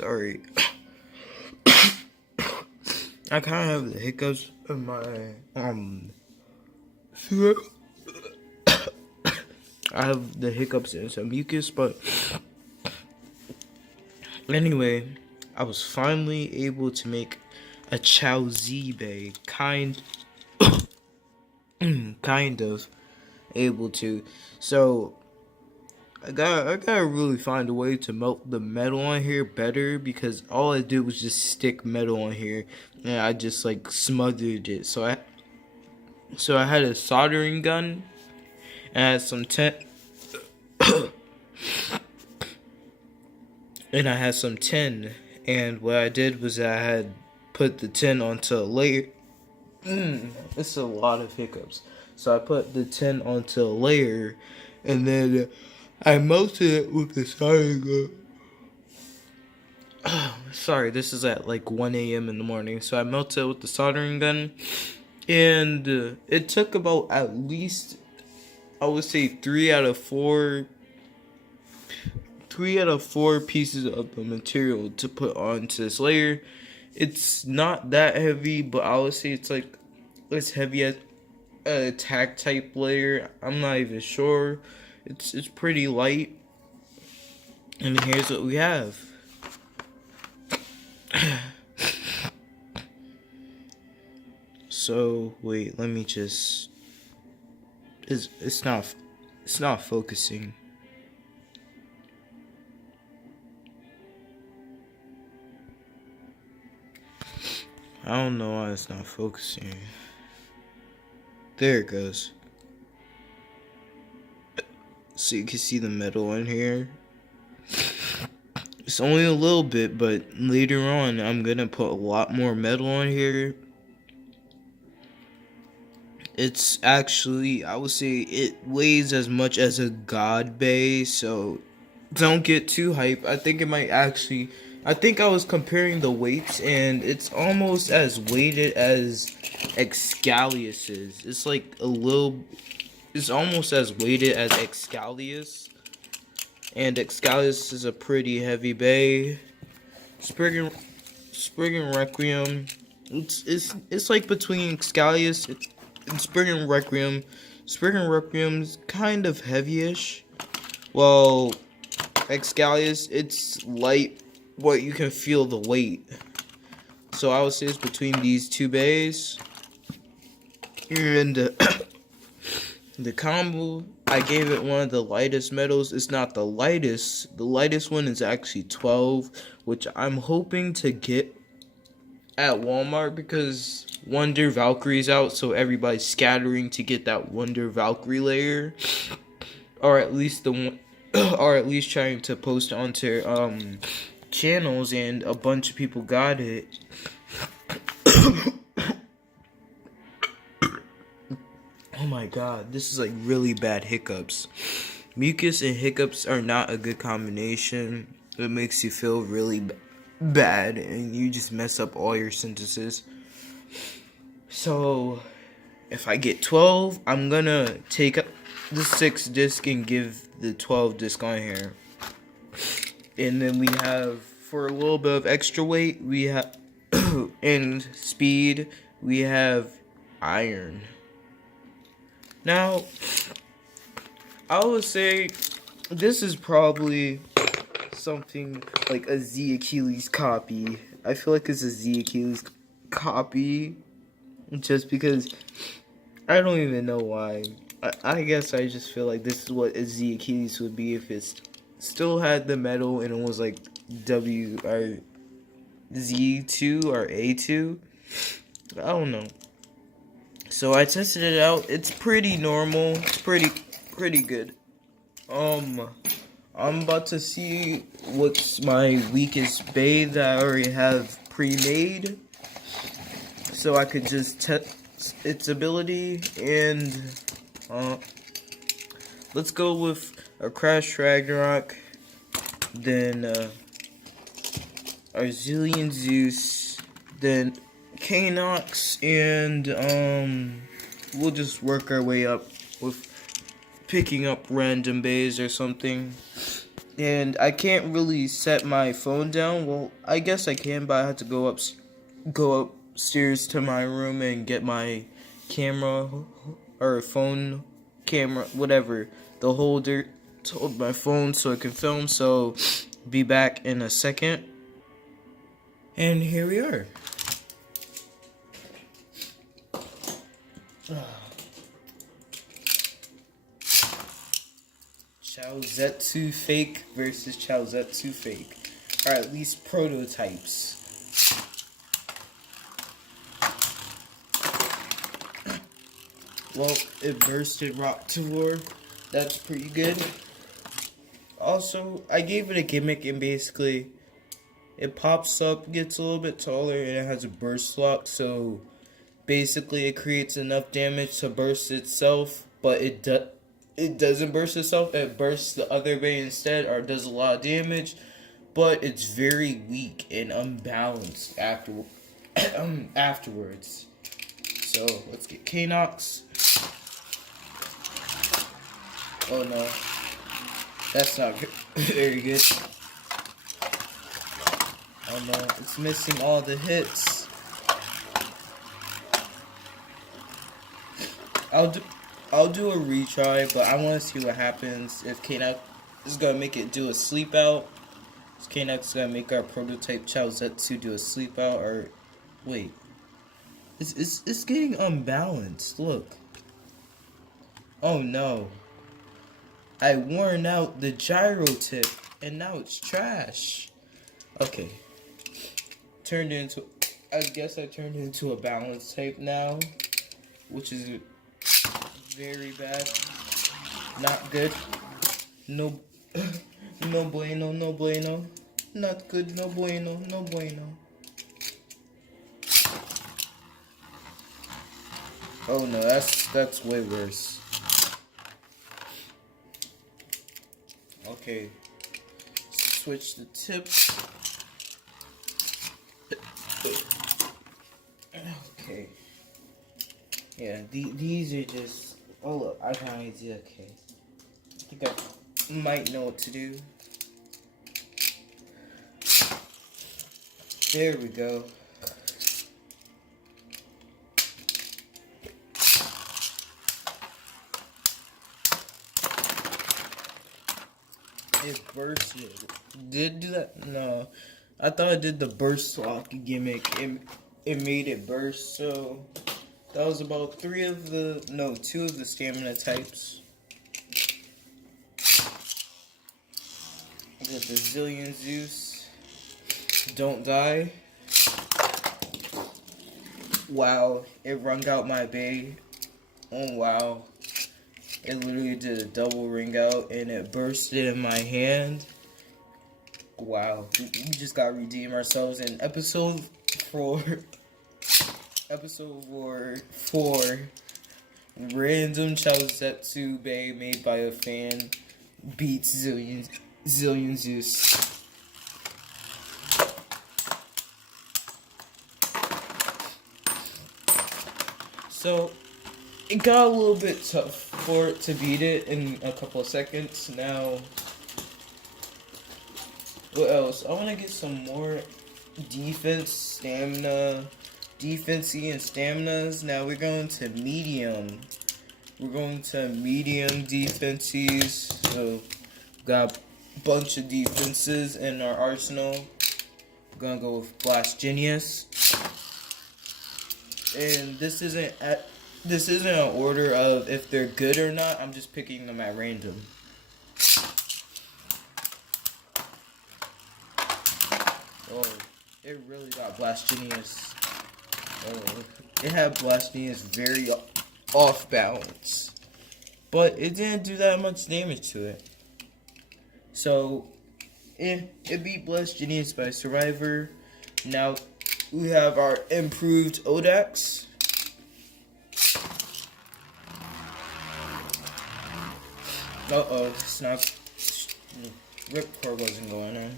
Sorry. I kind of have the hiccups in my throat. I have the hiccups and some mucus, but anyway, I was finally able to make a cho-z bay, kind of able to. So I gotta really find a way to melt the metal on here better, because all I did was just stick metal on here and I just like smothered it. So I had a soldering gun and I had some tin and I had some tin, and what I did was I had put the tin onto a layer. It's a lot of hiccups. So I put the tin onto a layer, and then I melted it with the soldering gun. Sorry, this is at like 1 a.m. in the morning. So I melted it with the soldering gun, and it took about at least, I would say, 3 out of 4 pieces of the material to put onto this layer. It's not that heavy, but I would say it's like as heavy as a tack type layer. I'm not even sure. It's pretty light. And here's what we have. So wait, let me just. It's not focusing. I don't know why it's not focusing. There it goes. So you can see the metal in here. It's only a little bit, but later on I'm gonna put a lot more metal on here. It's actually, I would say it weighs as much as a god bay, so don't get too hype. I think I was comparing the weights, and it's almost as weighted as Excalius's. It's almost as weighted as Excalius. And Excalius is a pretty heavy bay. Spriggan Requiem. It's like between Excalius and Spriggan Requiem. Spriggan Requiem's kind of heavyish. Well, Excalius, it's light, but you can feel the weight. So I would say it's between these two bays. And the combo, I gave it one of the lightest metals. It's not the lightest. The lightest one is actually 12, which I'm hoping to get at Walmart, because Wonder Valkyrie's out, so everybody's scattering to get that Wonder Valkyrie layer, or at least trying to post onto channels, and a bunch of people got it. Oh my god, this is like really bad hiccups. Mucus and hiccups are not a good combination. It makes you feel really bad, and you just mess up all your sentences. So if I get 12, I'm gonna take the 6 disc and give the 12 disc on here. And then we have, for a little bit of extra weight, we have and speed, we have iron. Now, I would say this is probably something like a Z Achilles copy. I feel like it's a Z Achilles copy, just because I don't even know why. I guess I just feel like this is what a Z Achilles would be if it still had the metal and it was like W or Z2 or A2. I don't know. So I tested it out. It's pretty normal. It's pretty good. I'm about to see what's my weakest bay that I already have pre-made, so I could just test its ability. And let's go with a Crash Ragnarok, then Arzelian Zeus, then Kanox, and we'll just work our way up with picking up random bays or something. And I can't really set my phone down. Well, I guess I can, but I have to go upstairs to my room and get my camera or phone camera, whatever, the holder to hold my phone so I can film. So be back in a second. And here we are. cho-z fake versus cho-z fake, or at least prototypes. Well, it bursted rock tour. That's pretty good. Also, I gave it a gimmick, and basically it pops up, gets a little bit taller, and it has a burst lock. So basically, it creates enough damage to burst itself, but it doesn't burst itself. It bursts the other way instead, or does a lot of damage. But it's very weak and unbalanced afterwards. So let's get Knox. Oh no, that's not very good. Oh no, it's missing all the hits. I'll do a retry, but I want to see what happens if Knox is gonna make it do a sleep out. Is Knox gonna make our prototype cho-z do a sleep out, or wait? It's getting unbalanced. Look. Oh no. I worn out the gyro tip, and now it's trash. Okay. I guess I turned into a balanced type now, which is very bad. Not good. No, no bueno, no bueno. Not good, no bueno, no bueno. Oh no, that's way worse. Okay, switch the tip. Okay. Yeah, these are just. Oh look, I got an idea. Okay, I think I might know what to do. There we go. It bursted. Did it do that? No. I thought I did the burst lock gimmick. It made it burst, so that was about two of the stamina types. I got the Zillion Zeus. Don't die. Wow, it wrung out my bay. Oh wow. It literally did a double ring out, and it bursted in my hand. Wow, we just got to redeem ourselves in episode 4. Episode 4. Random cho-z bay made by a fan beats Zillion Zeus. So it got a little bit tough for it to beat it in a couple of seconds. Now, what else? I want to get some more defense and staminas. Now we're going to medium. We're going to medium defenses. So, got a bunch of defenses in our arsenal. We're gonna go with Blast Genius. And this isn't an order of if they're good or not. I'm just picking them at random. Oh, it really got Blast Genius. Oh, it had Blast Genius very off balance, but it didn't do that much damage to it. So, it beat Blast Genius by Survivor. Now we have our improved Odax. It's not. Ripcord wasn't going on.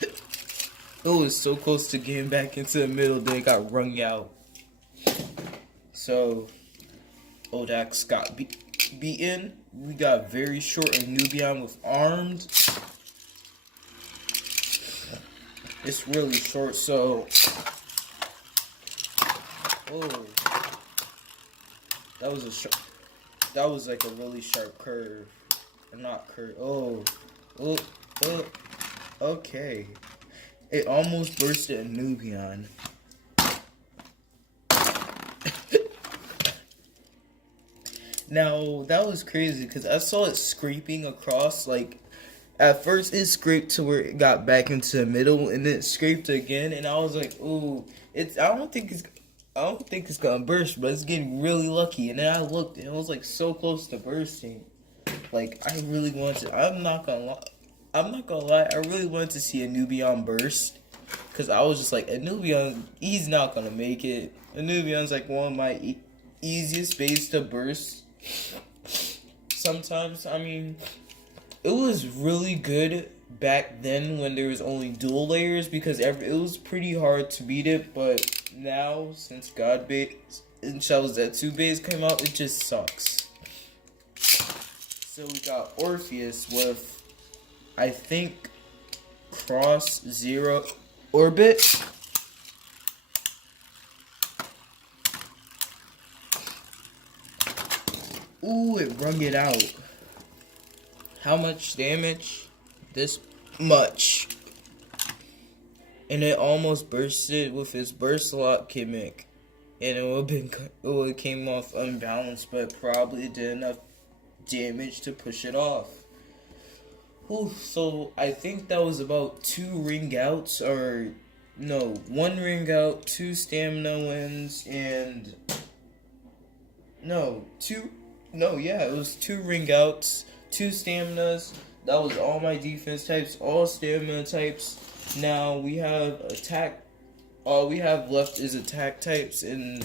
It was so close to getting back into the middle, they got wrung out. So, Odax got beaten. We got very short and Nubian with armed. It's really short, so oh, that was like a really sharp curve, not curve. Oh, oh, oh. Okay, it almost bursted a Nubian. Now that was crazy because I saw it scraping across. Like at first, it scraped to where it got back into the middle, and then it scraped again. And I was like, "Ooh, it's." I don't think it's gonna burst, but it's getting really lucky. And then I looked, and it was like so close to bursting. Like I really wanted to. I'm not gonna lie. I really wanted to see a Nubian burst, cause I was just like, a Nubian, he's not gonna make it. A Nubian's like one of my easiest bays to burst. Sometimes, I mean, it was really good back then when there was only dual layers because it was pretty hard to beat it. But now, since God base and cho-z base came out, it just sucks. So we got Orpheus with, I think, cross 0 orbit. Ooh, it wrung it out. How much damage? This much. And it almost bursted with his burst lock gimmick. And it would have came off unbalanced, but probably did enough damage to push it off. Ooh, so I think that was about 2 ring outs, or no, 1 ring out, 2 stamina wins, and it was 2 ring outs, 2 staminas. That was all my defense types, all stamina types. Now we have attack. All we have left is attack types and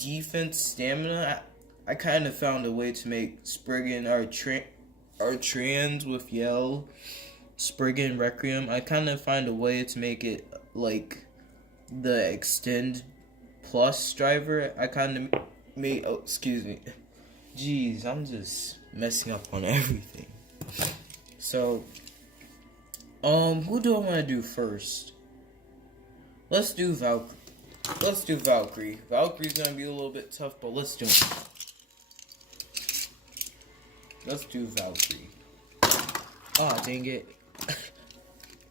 defense stamina. I kind of found a way to make Spriggan our trans with Yell, Spriggan Requiem. I kind of find a way to make it like the extend plus driver. I kind of made. Oh, excuse me. Jeez, I'm just messing up on everything. So, who do I want to do first? Let's do Valkyrie. Valkyrie's gonna be a little bit tough, but let's do it. Let's do Valkyrie. Ah, oh, dang it.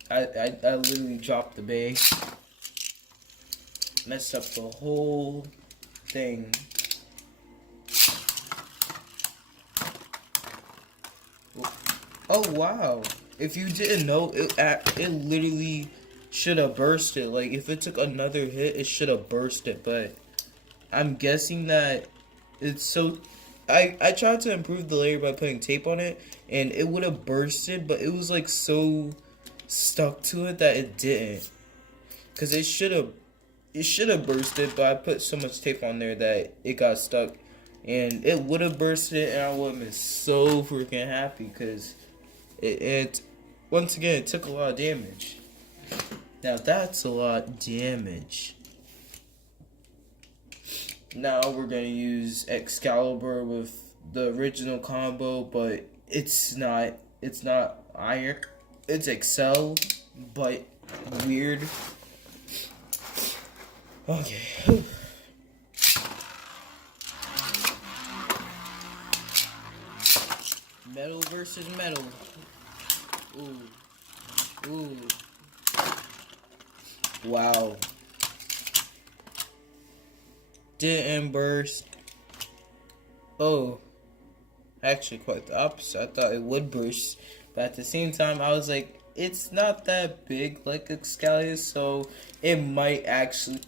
I literally dropped the bay. Messed up the whole thing. Oh wow! If you didn't know, it literally should have bursted. Like if it took another hit, it should have bursted. But I'm guessing that it's so. I tried to improve the layer by putting tape on it, and it would have bursted, but it was like so stuck to it that it didn't. Cause it should have bursted, but I put so much tape on there that it got stuck, and it would have bursted, and I would have been so freaking happy because it once again it took a lot of damage. Now that's a lot of damage. Now we're gonna use Excalibur with the original combo, but it's not iron. It's Excel, but weird. Okay. Metal versus metal. Ooh. Wow. Didn't burst. Oh. Actually, quite the opposite. I thought it would burst. But at the same time, I was like, it's not that big like Excalibur, so it might actually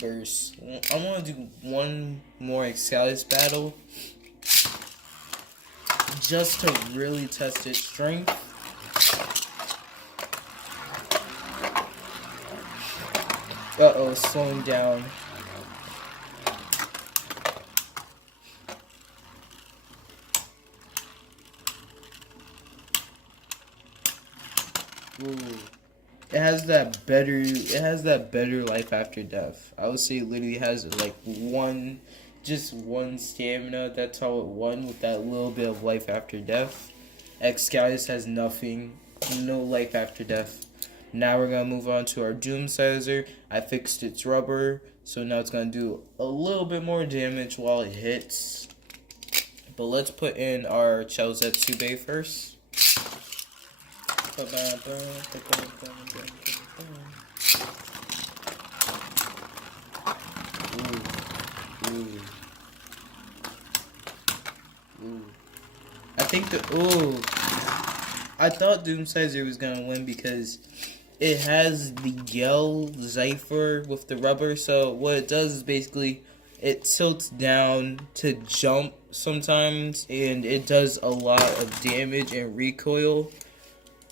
burst. I want to do one more Excalibur battle just to really test its strength. Uh-oh, slowing down. Ooh. It has that better life after death. I would say it literally has like 1 just one stamina. That's how it won, with that little bit of life after death. X Guys has nothing, no life after death. Now we're gonna move on to our Doom Sizer. I fixed its rubber, so now it's gonna do a little bit more damage while it hits. But let's put in our cho-z first. Ooh. I thought Doom Sizer was gonna win because it has the yell Zypher with the rubber. So what it does is basically it tilts down to jump sometimes, and it does a lot of damage and recoil.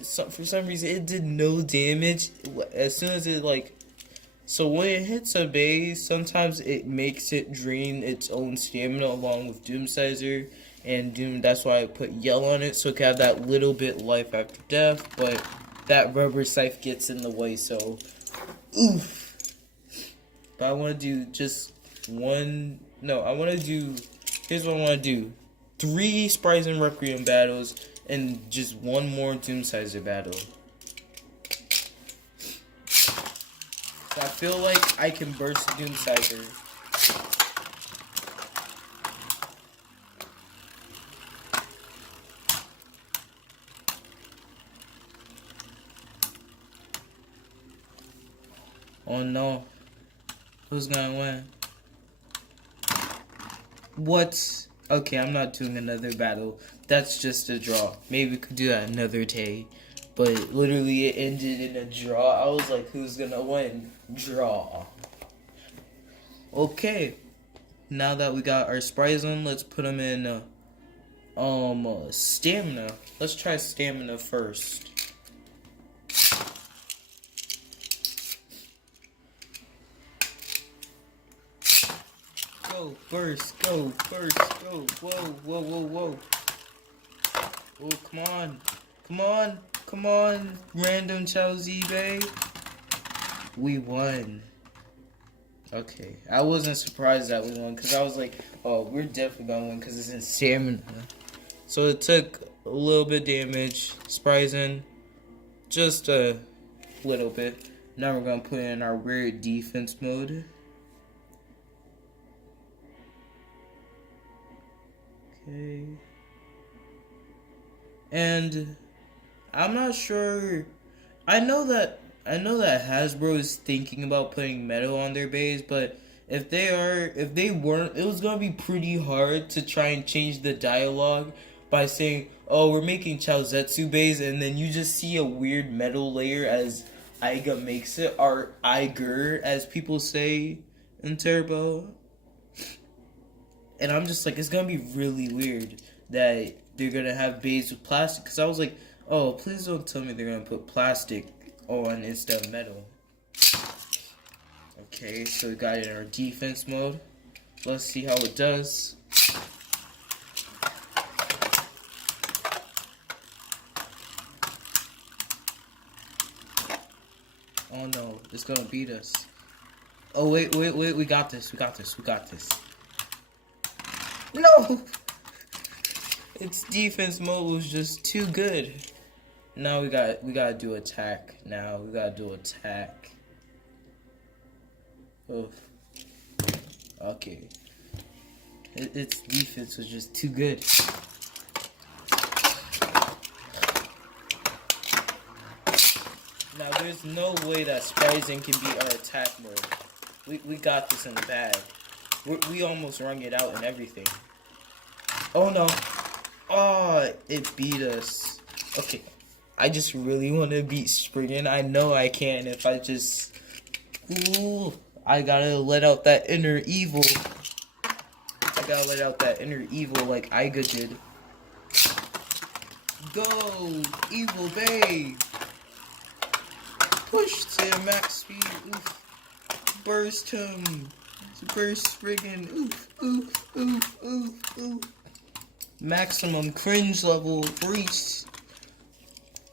So for some reason it did no damage as soon as it so when it hits a base, sometimes it makes it drain its own stamina along with Doom Sizer and Doom. That's why I put yell on it, so it can have that little bit life after death, but that rubber scythe gets in the way, so oof. But I want to do just one. No, I want to do. Here's what I want to do: 3 Spries and Requiem battles, and just 1 more Doom Sizer battle. I feel like I can burst Doom Sizer. Oh no. Who's gonna win? What? Okay, I'm not doing another battle. That's just a draw. Maybe we could do that another day. But literally it ended in a draw. I was like, who's gonna win? Draw. Okay. Now that we got our Spries on, let's put them in stamina. Let's try stamina first. Go, burst, go, burst, go. Whoa. Oh, come on, random cho-z, babe. We won. Okay, I wasn't surprised that we won, because I was like, oh, we're definitely gonna win, because it's in stamina. So it took a little bit damage, Spries in, just a little bit. Now we're gonna put in our weird defense mode. Okay. And I'm not sure. I know that Hasbro is thinking about putting metal on their base, but if they weren't, it was gonna be pretty hard to try and change the dialogue by saying, "Oh, we're making cho-z base," and then you just see a weird metal layer as Iga makes it, or Iger as people say in Turbo. And I'm just like, it's gonna be really weird that they're gonna have bays with plastic. Because I was like, oh, please don't tell me they're gonna put plastic on instead of metal. Okay, so we got it in our defense mode. Let's see how it does. Oh no, it's gonna beat us. Oh wait, we got this. No! Its defense mode was just too good. Now we gotta do attack. Oof. Okay. Its defense was just too good. Now there's no way that Sprizing can beat our attack mode. We got this in the bag. We almost wrung it out and everything. Oh no. Oh, it beat us. Okay. I just really want to beat Spriggan. I know I can if I just... Ooh. I gotta let out that inner evil. I gotta let out that inner evil like Iga did. Go! Evil Bay! Push to max speed. Oof. Burst him. Burst Spriggan. Oof. Maximum cringe level reached.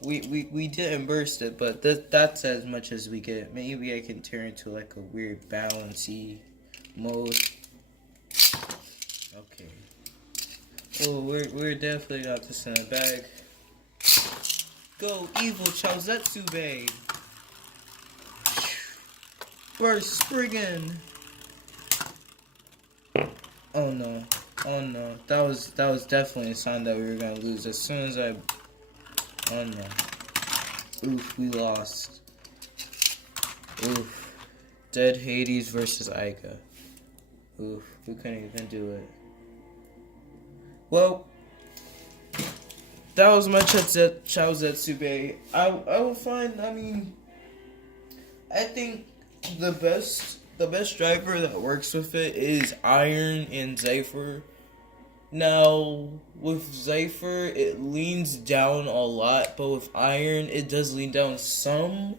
We didn't burst it, but that's as much as we get. Maybe I can turn into like a weird balancy mode. Okay. Oh, we're definitely got this in the bag. Go evil cho-z. Burst Spriggan. Oh no. Oh no. That was definitely a sign that we were gonna lose. As soon as I oh no. Oof, we lost. Oof. Dead Hades versus Ica. Oof, we couldn't even do it. Well, that was my cho-z. I will find, I think the best driver that works with it is Iron and Zephyr. Now, with Zephyr, it leans down a lot, but with Iron, it does lean down some,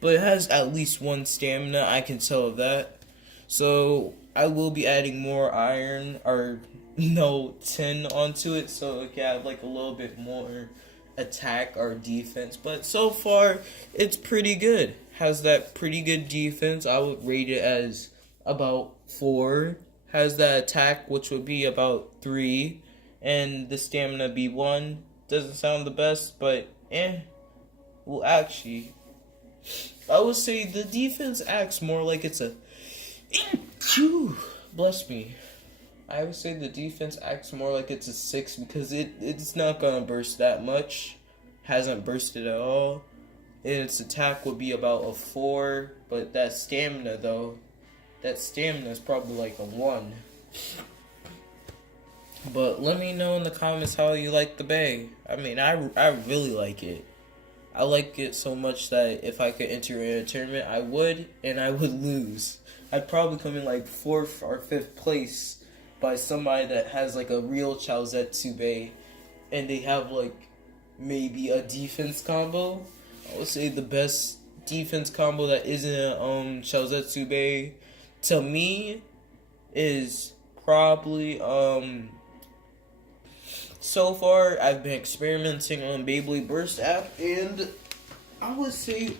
but it has at least one stamina, I can tell of that. So, I will be adding more Iron, or no, 10 onto it, so it can have like a little bit more attack or defense, but so far, it's pretty good. Has that pretty good defense. I would rate it as about 4. Has that attack, which would be about 3, and the stamina be 1. Doesn't sound the best, but well, actually, I would say the defense acts more like it's a bless me. I would say the defense acts more like it's a 6 because it's not gonna burst that much. Hasn't bursted at all. And its attack would be about a 4, but that stamina though, that stamina is probably like a 1. But let me know in the comments how you like the Bay. I mean, I really like it. I like it so much that if I could enter in a tournament, I would, and I would lose. I'd probably come in like 4th or 5th place by somebody that has like a real cho-z, and they have like maybe a defense combo. I would say the best defense combo that isn't a cho-z to me is probably so far I've been experimenting on Beyblade Burst app, and I would say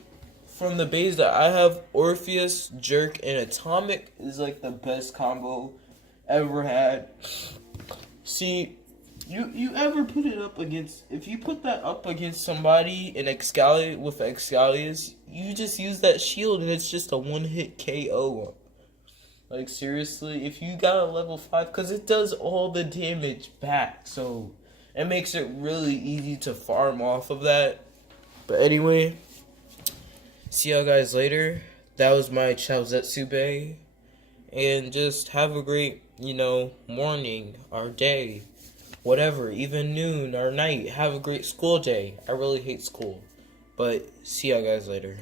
from the bays that I have, Orpheus, Jerk, and Atomic is like the best combo ever had. See, you ever put it up against, if you put that up against somebody in Excalius, you just use that shield and it's just a one-hit KO. Like, seriously, if you got a level 5, because it does all the damage back, so it makes it really easy to farm off of that. But anyway, see y'all guys later. That was my cho-z, and just have a great, morning or day, whatever, even noon or night. Have a great school day. I really hate school, but see y'all guys later.